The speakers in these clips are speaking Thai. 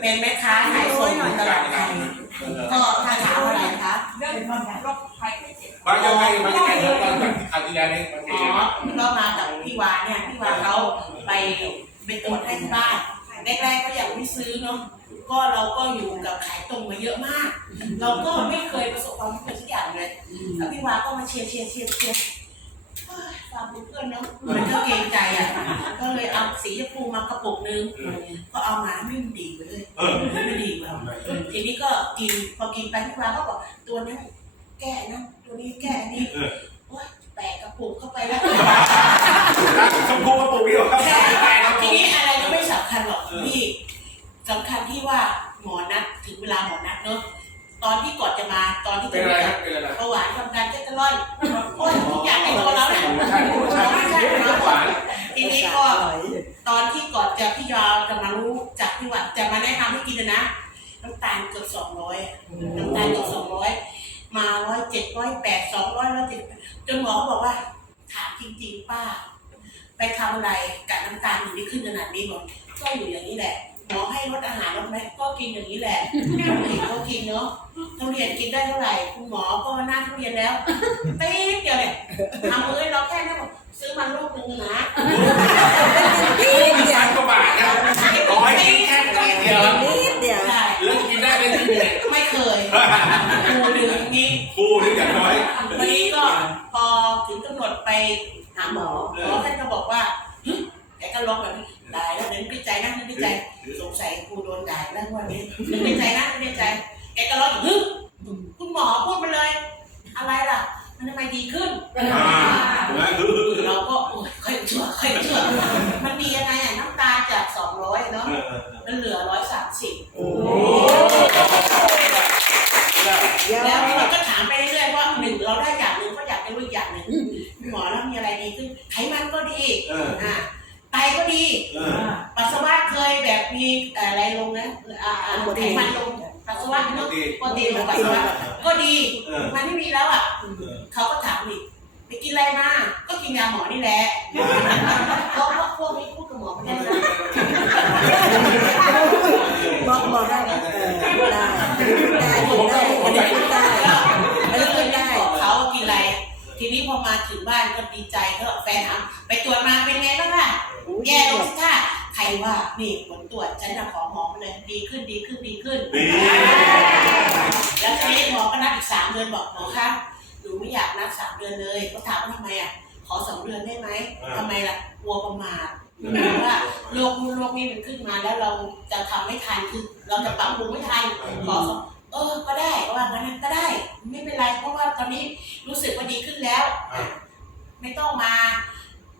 เป็นแม่ค้าขายส่งในตลาดไทยก็ถ้าถามอะไรคะเรื่องโรคภัยไข้เจ็บมายังไงมายังไงเริ่มต้นจากคราวที่แล้วนี่มันอ๋เป็นอยังไงก็มากับพี่วาเนี่ยพี่วาเขาไปไปตรวจให้ที่บ้านแรกๆก็อยากไม่ซื้อเนาะก็เราก็อยู่กับขายตรงมาเยอะมาก เราก็ไม่เคยประสบความสำเร็จสักอย่างเลยแล้วพี่วาก็มาเชียร์เชียร์เชียร์เชียร์เฮ้ยฟังดูเพื่อนเนาะมันก็เกรงใจอะก็เล ยเอาสีชมพูมากระปุกนึงก็เอามาไม่มันดีไปเลยเออไม่ดีกว่าทีนี้ก็กินพอกินไปพี่วาก็บอกตัวนั้นแก้นะตัวนี้แก้นี่โอ๊ยแปะกระปุกเข้าไปแล้วร้านชมพูกระปุกนี่หรอครับทีนี้อะไรก็ไม่สำคัญหรอกพี่สำคัญที่ว่าหมอนัดถึงเวลาหมอนัดเนอะตอนที่ก่อนจะมาตอนที่เป็จะนอะไรครับเป็นอะไรเบาหวานความดันเจ็ตลอยโอ้ยทุกอย่างในตัวเราเนี่ย ใช่ใช่ใช่หวาน ทีนี้ก็ตอนที่ก่อนจะพี่ยาวจะมารู้จากพี่ว่าจะมาแนะนำให้กินนะ น้ำตาลเกือบสองร้อยน้ำตาลเกือบสองร้อยมาร้อยเจ็ดร้อยแปดสองร้อยร้อยเจ็ดจนหมอเขาบอกว่า ถามจริงๆป้า ไปทำอะไรกับน้ำตาลถึงได้ขึ้นขนาดนี้บอกก็อยู่อย่างนี้แหละหมอให้ลดอาหารลดไหมก็กินอย่างนี้แหละกินก็กินเนาะทุเรียนกินได้เท่าไหร่ คุณหมอก็หน้าทุเรียนแล้วเป๊เดียวเนี่ยทำมือเราแค่นั้นบอกซื้อมาลูกหนึ่งนะ พันกว่าบาทนะร้อยกินแค่ทีเดียว นิดเดียว ใช่ เลิกกินได้เป็นที่เนี่ย ไม่เคยดูดึงนี้ ฟูนี่อย่างน้อย วันนี้ก็พอถึงกำหนดไปหาหมอหมอท่านก็บอกว่าฮึแกก็ร้องแบบนี้ตายแล้วนึกในใจนะนึกในใจสงสัยกูโดนด่าแล้ววันนี้นึกในใจนะนึกในใจ แกก็ร้องฮึคุณหมอพูดมาเลย อะไรล่ะ มันทำไมดีขึ้น อ่าถูกไหมคือเราก็โอ้ยค่อยเชื่อค่อยเชื่อมันดียังไงอะน้ำตาลจากสองร้อยเนาะมันเหลือร้อยสามสิบ โอ้ เยอะ แล้วเราก็ถามไปเรื่อยๆว่าหนึ่งเราได้อย่างหนึ่งก็อยากจะรู้อีกอย่างหนึ่งคุณหมอแล้วมีอะไรดีขึ้นไขมันก็ดี เออ อ่าไตก็ดี เออ ปัสสาวะเคยแบบมีอะไรลงนะอ่าอ่าไขมันลงปัสสาวะปเนกอะติปกติลงปัสสาวะก็ดีเออมันไม่มีแล้วอะเขาก็ถามอีกไปกินอะไรมาก็กินยาหมอนี่แหละเพราะว่าพวกนี้พูดกับหมอไม่ได้นะบอกบอกได้เออได้ได้ได้อันนี้พูดได้อันนี้พูดได้บอกเขาว่ากินอะไรทีนี้พอมาถึงบ้านก็ดีใจก็แฟนถามไปตรวจมาเป็นไงบ้างล่ะแย่ลงสิค่ะใค รว่านี่ผลตรวจฉันจะขอหมอมาเลยดีขึ้นดีขึ้นดีขึ้นนี่แล้วทีนี้หมอก็นัดอีกสามเดือนบอกหมอคะหนูไม่อยากนัดสามเดือนเลยก็ถามว่าทำไมอะขอสองเดือนได้ไหมทำไมล่ะกลัวประมาทเพราะว่าโรคนู้นโรคนี้มันขึ้นมาแล้วเราจะทำไม่ทันคือเราจะปรับปรุงไม่ทันขอสองเออก็ได้ก็ว่างั้นก็ได้ ไม่เป็นไรเพราะว่าตอนนี้รู้สึกว่าดีขึ้นแล้ว ไม่ต้องมา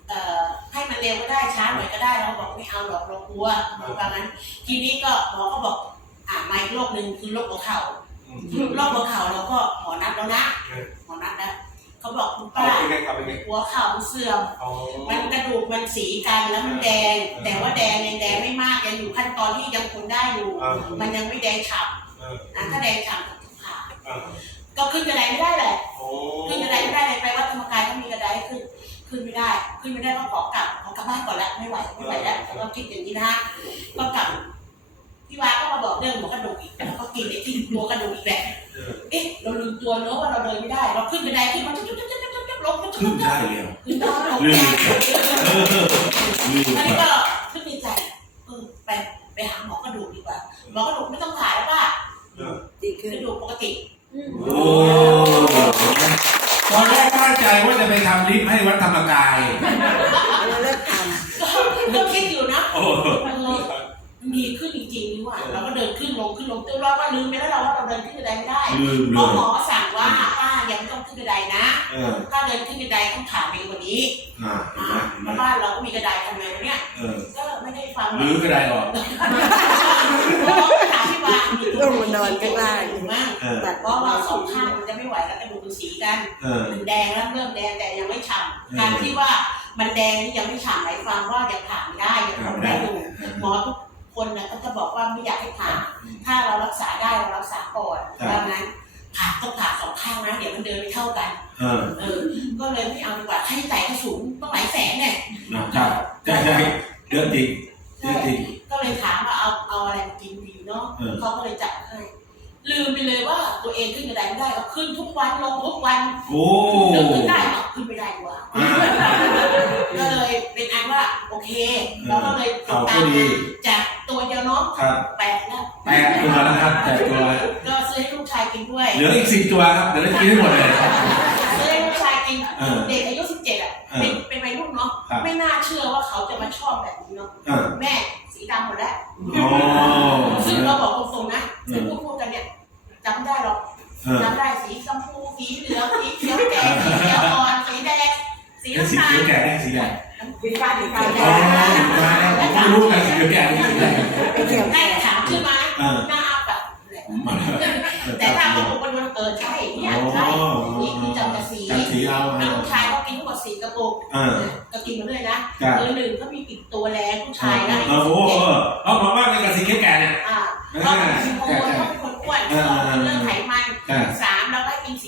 เอ่อ ให้มันเร็วก็ได้ช้าหน่อยก็ได้ เราบอกไม่ เอาหรอกเรากลัวประมาณนั้น ทีนี้ก็หมอก็บอกอ่ามาอีกโรคหนึ่งคือโรคหัวเข่าโรคหัวเข่าเราก็หมอนัดแล้วนะหมอนัดแล้วเขาบอกคุณเอาป้าเป็นไงครับเป็นไงหัวเข่ามันเสื่อมอ๋อมันกระดูกมันสีกันแล้วมันแดง แต่ว่าแดงยังแดงไม่มากยังอยู่ขั้นตอนที่ยังทนได้อยู่อ่ามันยังไม่แดงฉ่เออำนะถ้าแดงฉ่ำก็ต้องผ่าอ่าก็ขึ้นกระไดไม่ได้แหละ ขึ้นไม่ได้ก็ขอกลับขอกลับบ้านก่อนแล้วไม่ไหวไม่ไหวแล้วแล้วก็คิดอย่างนี้นะก็กลับพี่วาก็มาบอกเรื่องหัวกระดูกอีกแล้วก็กินไอ้ที่ตัวกระดูกอีกแบบเอ๊ะเราลืมตัวเนอะว่าเราเดินไม่ได้เราขึ้นกระไดขึ้นมาจุ๊บจุ๊บจุ๊บจุ๊บจุ๊บลงจุ๊บจุ๊บขึ้นจุ๊บได้เลยเหรอขึ้นได้ลงลืมได้ลืมอันนี้ไปก็นึกในใจเออไปไปหาหมอกระดูกดีกว่าหมอกระดูกไม่ต้องผ่าแล้วว่าดีกขึ้นระดูกปกติ โอ้ตอนแรกตั้ง ใจว่าจะไปทำลิฟต์ให้วัดธรรมกายเราเลิกทก็ก็คิดอยู่นะโอ้เออมันดีขึ้นจริงๆนี่หว่าเราก็เดินขึ้นลงขึ้นลงตัวเราก็ลืมไปแล้วเราว่าเราเดินขึ้นกระไดไม่ได้ลืมเพเลราะหมอยสั่งว่าป้ายังไม่ต้องขึ้นกระไดนะเออ ถ้าเดินขึ้นกระไดต้องผ่าเร็วกว่านี้อ่าเห็นอ่าไหมเห็นไหมเพราะบ้านเราก็มีกระไดทำไงวะเนี่ยเออก็ไม่ได้ฟังลื้อก็ได้หรอกถามพี่วา งมีำลงมานอนข้างล่างมากเออแต่เพราะว่าสองข้างมันจะไม่ไหวแล้วกระดูกมันสีกันเออ มันแดงแล้วเริ่มแดงแต่ยังไม่ฉ่อืมำการที่ว่ามันแดงนี่ยังไม่ฉ่ำหมายความว่ายังผ่าไม่ได้ยังทำได้อยู่หมอทุกคนนะก็จะบอกว่าไม่อยากให้ผ่า ถ้าเรารักษาได้เรารักษาก่อนดังนั้นผ่าต้องผ่าสองข้างนะเดี๋ยวมันเดินไม่เท่ากัน เออเออ ก็เลยไม่เอาดีกว่าค่าใช้จ่ายก็สูงต้องหลายแสนเนี่ยนะครับใช่ใช่เยอะจริงเยอะจริง ก็เลยถามว่าเอาเอาอะไรมากินดี เนาะเออเขาก็เลยจัดให้ลืมไปเลยว่าตัวเองขึ้นกระไดไม่ได้ก็ขึ้นทุกวันลงทุกวันโอ้นึกขึ้นได้เอาขึ้นไม่ได้ดีกว่าอ่าก็เลยเป็นอันว่าโอเคเราก็เลยติดเขาตาก็มดีจากตัวเดียวเนาะครับแปดแล้วแปดตัวนะครับแปดตัว ก็ซื้อให้ลูกชายกินด้วยเหลืออีกสิบตัวครับเดี๋ยวได้กินให้หมดเลยซื้อให้ลูกชายกินเออเด็กอายุสิบเจ็ดอะเออเป็นเป็นวัยรุ่นเนาะครับไม่น่าเชื่อว่าเขาจะมาชอบแบบนี้เนาะอ่าแม่สีดำหมดแล้ว จำได้สีชมพูสีเหลืองสีเขียวแดงสีเขียวอ่อนสีแดงสีแล้วสีน้ำตาเขียวลแก่ได้สีแดงดีฟ้าดีฟ้าอ๋อมาแล้วผมไม่รู้กันสีเขียวแก่ได้สีแดงไปเกี่ยวได้ถามขึ้นมาเออหน้าอัพแบบมาแต่ถ้าเอาบุคคลวันเกิดใช่เนี่ยใช่นี่คือจำกับสีจำสีเอาแล้วอะลูกชายก็กินทั้งหมดสี่กระปุกอ่าก็กินมาเรื่อยนะจ้ะเบอร์หนึ่งก็มีกลิ่นตัวแรงผู้เอชายนะอโอ้โห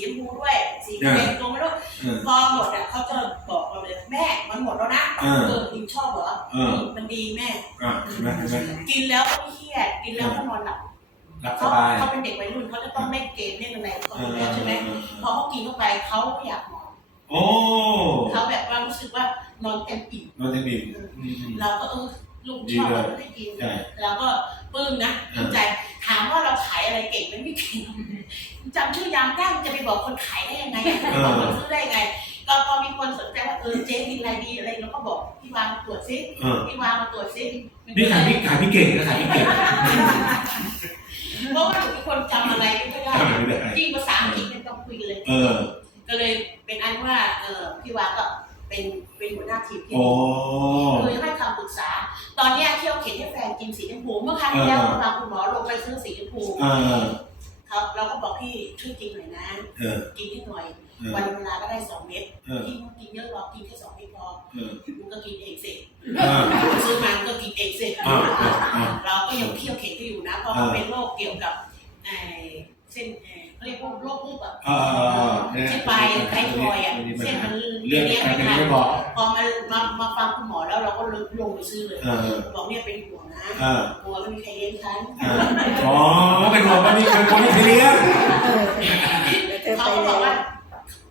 ชมพูด้วยสีแดงตัวไม่รู้เออพอหมดอะเขาจะบอกเราเลยแม่มันหมดแล้วนะเออเออกินชอบเหรอเออมันดีแม่อะเห็นไหมเห็นไหมกินแล้วก็ไม่เครียดกินแล้วก็นอนหลับรับสเขาบายเขาเป็นเด็กวัยรุ่นเขาจะต้องเล่นเกมเล่นอะไรก่อนเออแล้วใช่ไหมพอเขากินเข้าไปเขาไม่อยากนอนโอ้เขาแบบว่ารู้สึกว่านอนเต็มอิ่มโนเทคนิคอืมเราก็เออ ลูกดีชอบเลยเราได้กิน ใช่ เราก็ปลื้มนะปลื้มใจ ถามว่าเราขายอะไรเก่งไหมไม่เก่งจำชื่อยามได้มันจะไปบอกคนขายได้ยังไงอะบอกคนซื้อได้ยังไง ก็พอมีคนสนใจว่าเออเจ๊กินอะไรดีอะไรเราก็บอกพี่วางมาตรวจซิเออ พี่วางมาตรวจซินี่ขายพี่ขายพี่เก่งนะขายพี่เก่งเพราะว่าหนูเป็นคนจำอะไรไม่ค่อยได้ทำอะไรไม่ได้ยิ่งภาษาอังกฤษไม่ต้องคุยกันเลย เออ ก็เลยเป็นอันว่าเออพี่วาก็ เป็นเป็นหัวหน้าทีมที่โอ้คือให้คำปรึกษา ตอนเนี้ยเที่ยวเข็นให้แฟนกินสีชมพูเมื่อครั้งที่แล้วเราคุณหมอลงไปซื้อสีชมพูเออครับเราก็บอกพี่ช่วยกินหน่อยนะ เออกินนิดหน่อย เออวันเวลาก็ได้สองเม็ดเออพี่มึงกินเยอะหรอกกินแค่สองเม็ดพอเออ มึงก็กินเองสิเออซื้อมามึงก็กินเองสิอ่าอ่าอ่าเราก็ยังเที่ยวเข็นก็อยู่นะเพราะมันเป็นโรคเกี่ยวกับไอ้เส้นเอ่อเขาเรียกว่าโรครูปแบบเออเไม่เป็นทันไม่บอก พอมามามาฟังคุณหมอแล้วเราก็ลงไปซื้อเลย เออ บอกเนี่ยเป็นห่วงนะเออ กลัวไม่มีใครเลี้ยงฉันเอออ๋อเป็นห่วงว่ามีคนคนที่เลี้ยงเออเธอเขาไปก็บอกแล้ว่าว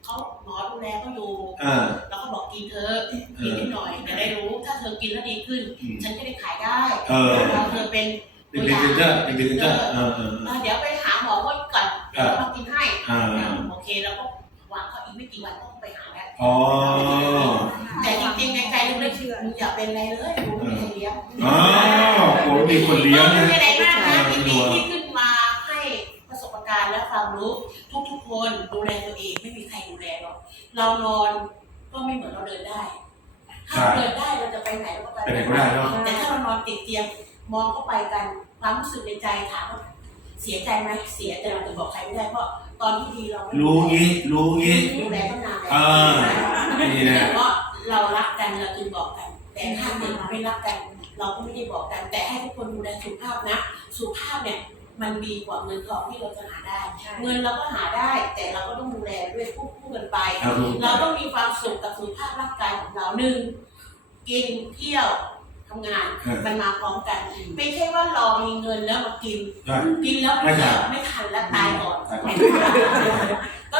เขาหมอดูแลก็อยู่เออ เราก็บอกกินเธอะกินนิดหน่อยจะได้รู้ถ้าเธอกินแล้วดีขึ้น อืมฉันจะได้ขายได้เออเราเธอเป็นเป็นพรีเซนเตอร์เป็นพรีเซนเตอร์เออเออเออเดี๋ยวไปหาหมอว่าก่อนเดี๋ยวมากินให้อ่าโอเคแล้วก็วางเขาอีกไม่กี่วันต้องไปหาแล้ว อ๋อ แต่จริงๆในใจลึกๆมึงอย่าเป็นอะไรเลยมึงไม่ได้เลี้ยงอ๋อโอ้มีคนเลี้ยงไม่นะเป็นไรมากนะยินดีที่ขึ้นมาให้ประสบการณ์และความรู้ทุกๆคนดูแลตัวเองไม่มีใครดูแลหรอกเรานอนก็ไม่เหมือนเราเดินได้ ถ้าเราเดินได้เราจะไปไหนเราก็ไปไปไหนก็ได้เนาะแต่ถ้าเรานอนติดเตียงมองเข้าไปกันความรู้สึกในใจถามว่า เสียใจไหมเสียแต่เราจะบอกใครไม่ได้เพราะตอนที่ดีเราไม่รู้งี้ รู้งี้ดูแลตั้งนานแล้วเออนี่แหละเพราะเรารักกันเราจึงบอกกัน แต่ถ้าเกิดไม่รักกัน เราก็ไม่ได้บอกกัน แต่ให้ทุกคนดูแลสุขภาพนะ สุขภาพเนี่ยมันดีกว่าเงินทองที่เราจะหาได้ เงินเราก็หาได้ แต่เราก็ต้องดูแลด้วยควบคู่กันไปครับผมเราต้องมีความสุขกับสุขภาพร่างกายของเราหนึ่งกินเที่ยว ทำงานครับมันมาพร้อมกัน ไม่ใช่ว่ารอมีเงินแล้วมากิน ใช่กินแล้วไม่ทันไม่ทันแล้วตายก่อนตายก่อน